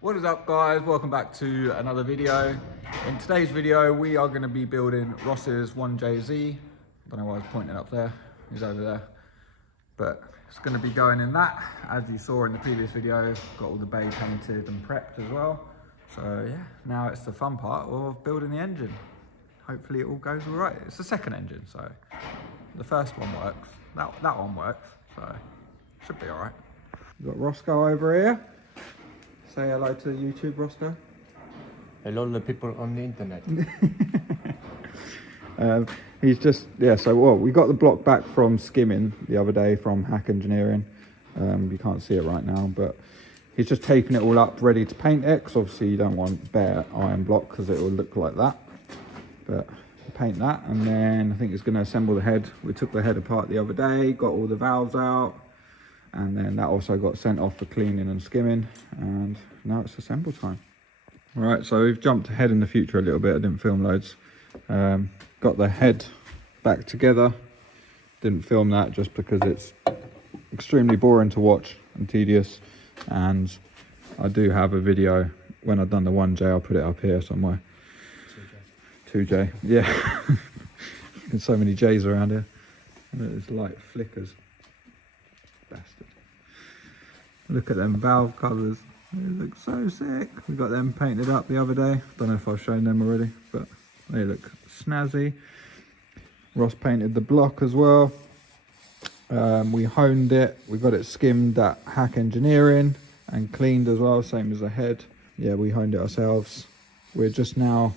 What is up, guys? Welcome back to another video. In today's video we are going to be building Ross's 1JZ. Don't know why I was pointing up there, he's over there, but it's going to be going in that. As you saw in the previous video, got all the bay painted and prepped as well. So yeah, now it's the fun part of building the engine. Hopefully it all goes all right. It's the second engine, so the first one works, that one works, so should be all right. We've got Roscoe over here. Say hello to YouTube, Roscoe. Hello, the people on the internet. He's just, we got the block back from skimming the other day from Hack Engineering. You can't see it right now, but he's just taping it all up, ready to paint it, because obviously you don't want bare iron block because it will look like that. But paint that, and then I think he's going to assemble the head. We took the head apart the other day, got all the valves out, and then that also got sent off for cleaning and skimming, and now it's assemble time. All right, so we've jumped ahead in the future a little bit. I didn't film loads. Got the head back together. Didn't film that just because it's extremely boring to watch and tedious, and I do have a video when I've done the 1J. I'll put it up here somewhere. 2J, yeah. There's so many J's around here, and it's light flickers. Bastard. Look at them valve covers, they look so sick. We got them painted up the other day. Don't know if I've shown them already, but they look snazzy. Ross painted the block as well. We honed it, we got it skimmed at Hack Engineering and cleaned as well, same as the head. Yeah, we honed it ourselves. We're just now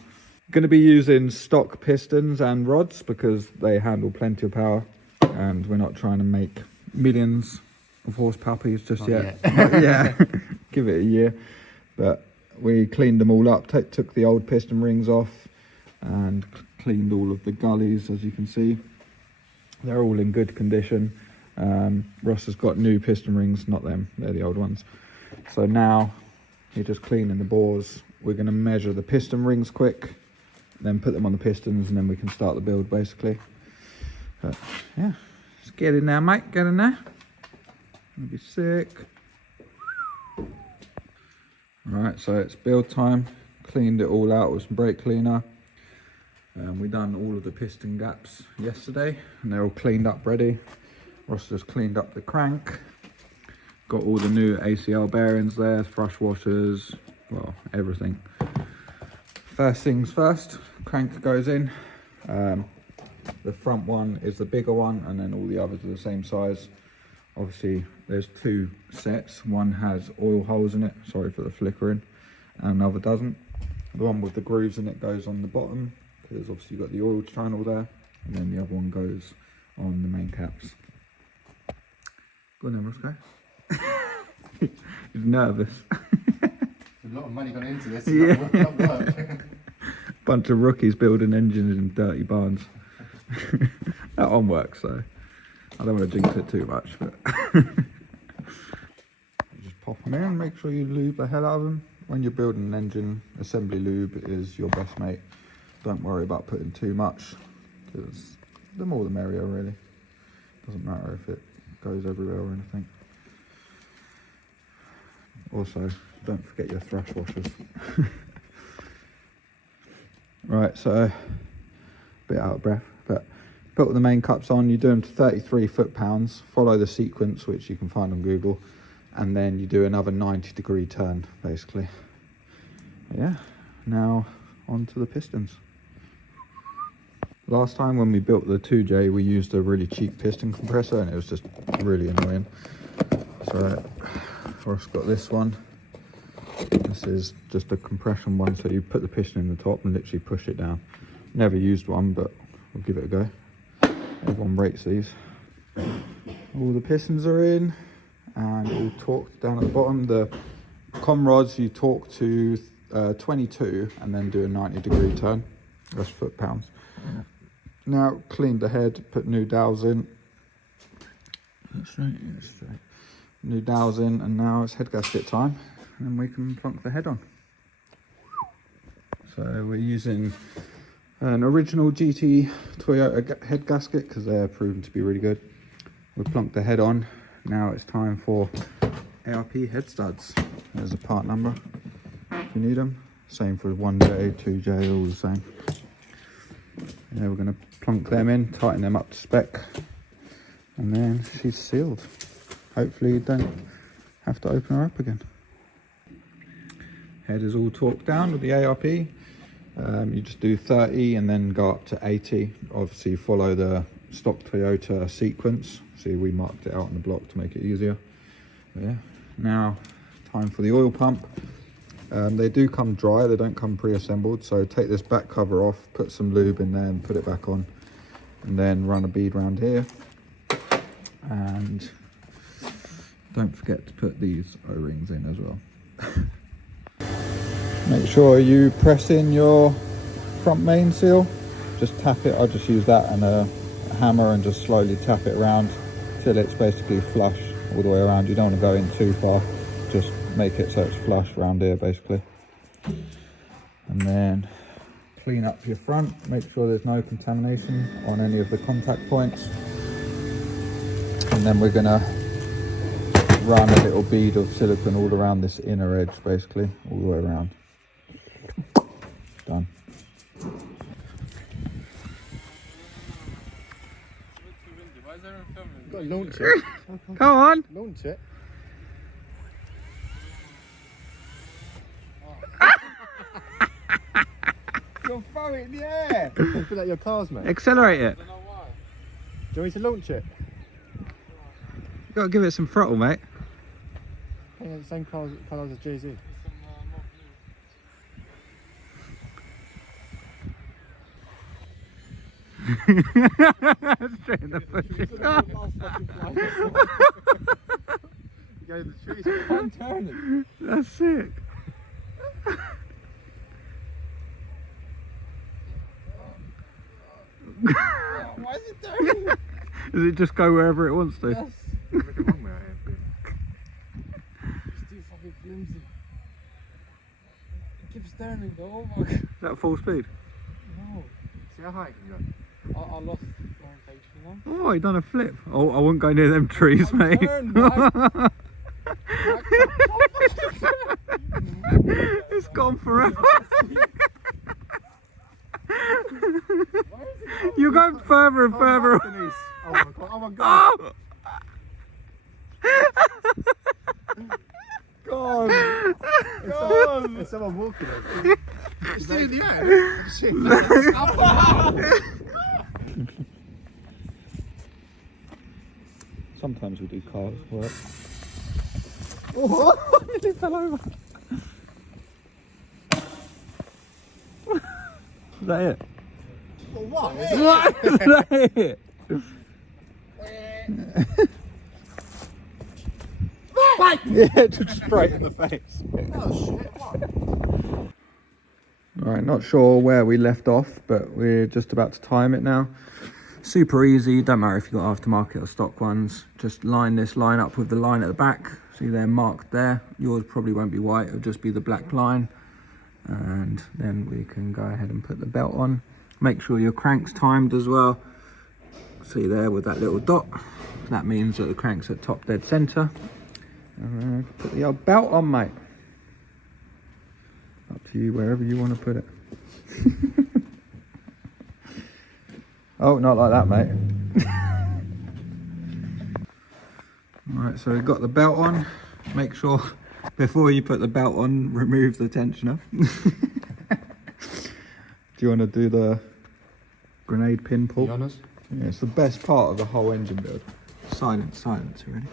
going to be using stock pistons and rods because they handle plenty of power, and we're not trying to make millions of horsepower just yet. Yeah, give it a year. But we cleaned them all up, took the old piston rings off and cleaned all of the gullies. As you can see, they're all in good condition. Ross has got new piston rings, not them, they're the old ones. So now you're just cleaning the bores. We're going to measure the piston rings quick, then put them on the pistons, and then we can start the build basically. But yeah, let's get in there, mate, get in there. It'll be sick. Right, so it's build time. Cleaned it all out with some brake cleaner. We done all of the piston gaps yesterday, and they're all cleaned up ready. Ross just cleaned up the crank. Got all the new ACL bearings there, thrust washers, well, everything. First things first, crank goes in. The front one is the bigger one, and then all the others are the same size. Obviously there's two sets, one has oil holes in it, sorry for the flickering, and another doesn't. The one with the grooves in it goes on the bottom, because obviously you've got the oil channel there, and then the other one goes on the main caps. Go on then, Roscoe. He's nervous. There's a lot of money gone into this. Yeah. Not work. Bunch of rookies building engines in dirty barns. That one works, so I don't want to jinx it too much, but just pop them in, make sure you lube the hell out of them. When you're building an engine, assembly lube is your best mate. Don't worry about putting too much, because the more the merrier really. Doesn't matter if it goes everywhere or anything. Also, don't forget your thrush washers. Right, so a bit out of breath, but put the main cups on. You do them to 33 foot-pounds. Follow the sequence, which you can find on Google, and then you do another 90-degree turn, basically. Yeah, now onto the pistons. Last time when we built the 2J, we used a really cheap piston compressor, and it was just really annoying. So Ross got this one. This is just a compression one, so you put the piston in the top and literally push it down. Never used one, but we'll give it a go. Everyone rates these. All the pistons are in, and all torqued down at the bottom. The com rods you torque to 22 and then do a 90-degree turn. That's foot-pounds. Now cleaned the head, put new dowels in. That's right, yeah, straight. New dowels in, and now it's head gasket time, and we can plonk the head on. So we're using an original GTE Toyota head gasket because they're proven to be really good. We've plunked the head on. Now it's time for ARP head studs. There's a part number. if you need them. Same for 1J, 2J, all the same. Yeah, we're going to plunk them in, tighten them up to spec, and then she's sealed. Hopefully you don't have to open her up again. Head is all torqued down with the ARP. You just do 30 and then go up to 80. Obviously follow the stock Toyota sequence. See, we marked it out on the block to make it easier. But yeah, now time for the oil pump. They do come dry, they don't come pre-assembled, so take this back cover off, put some lube in there and put it back on, and then run a bead around here. And don't forget to put these O-rings in as well. Make sure you press in your front main seal, just tap it. I just use that and a hammer and just slowly tap it around till it's basically flush all the way around. You don't want to go in too far, just make it so it's flush around here basically. And then clean up your front, make sure there's no contamination on any of the contact points. And then we're gonna run a little bead of silicone all around this inner edge basically, all the way around. Done. Got to launch it. Come on! Launch it. You'll throw it in the air. I feel like your cars, mate. Accelerate it. Do you want me to launch it? You gotta give it some throttle, mate. Yeah, the same colours as JZ. Straight in the footage. Go to the trees, I'm turning. That's sick. Why is it turning? Does it just go wherever it wants to? Yes. It's too fucking flimsy. It keeps turning though, oh my god. Is that full speed? No. See how high it can go? I lost orientation now. Oh, you done a flip. Oh, I wouldn't go near them trees, mate. It's gone forever. You're going further and further. Oh my god, oh my god. Oh! God. There's someone walking over. It's still in the air. Sometimes we do cars work. Oh, it fell over. Is that it? For what? What? Is that it? Yeah, just straight in the face. Oh shit, what? Alright, not sure where we left off, but we're just about to time it now. Super easy, don't matter if you've got aftermarket or stock ones. Just line this line up with the line at the back. See they're marked there. Yours probably won't be white, it'll just be the black line. And then we can go ahead and put the belt on. Make sure your crank's timed as well. See there with that little dot. That means that the crank's at top dead center. And put the old belt on, mate. Up to you, wherever you want to put it. Oh, not like that, mate. Alright, so we've got the belt on. Make sure, before you put the belt on, remove the tensioner. Do you want to do the grenade pin pull? Be honest. Yeah, it's the best part of the whole engine build. Silence, ready?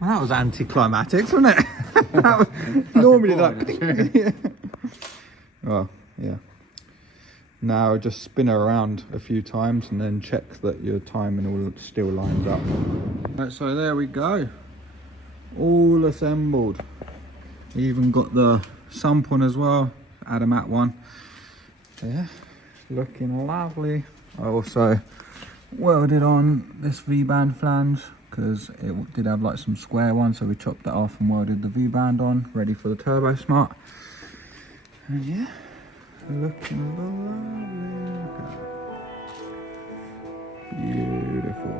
Well, that was anticlimactic, wasn't it? That was, normally that. Yeah. Well, yeah. Now just spin her around a few times and then check that your timing all still lines up. Right, so there we go. All assembled. Even got the sump on as well. Add a matte one. Yeah, looking lovely. I also welded on this V-band flange because it did have like some square ones, so we chopped that off and welded the V-band on, ready for the Turbo Smart. And yeah, looking lovely. Look at that. Beautiful.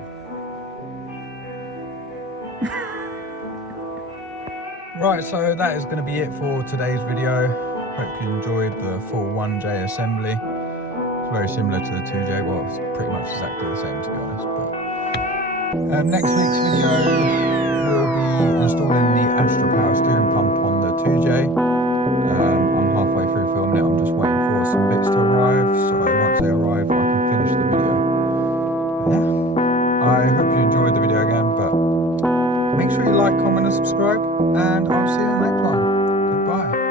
Right, so that is going to be it for today's video. Hope you enjoyed the full 1J assembly. It's very similar to the 2J, well, it's pretty much exactly the same to be honest. But next week's video will be installing the Astra Power steering pump on the 2J. I'm halfway through filming it, I'm just waiting for some bits to arrive, so once they arrive I can finish the video. But yeah, I hope you enjoyed the video again, but make sure you like, comment and subscribe, and I'll see you in the next one. Goodbye.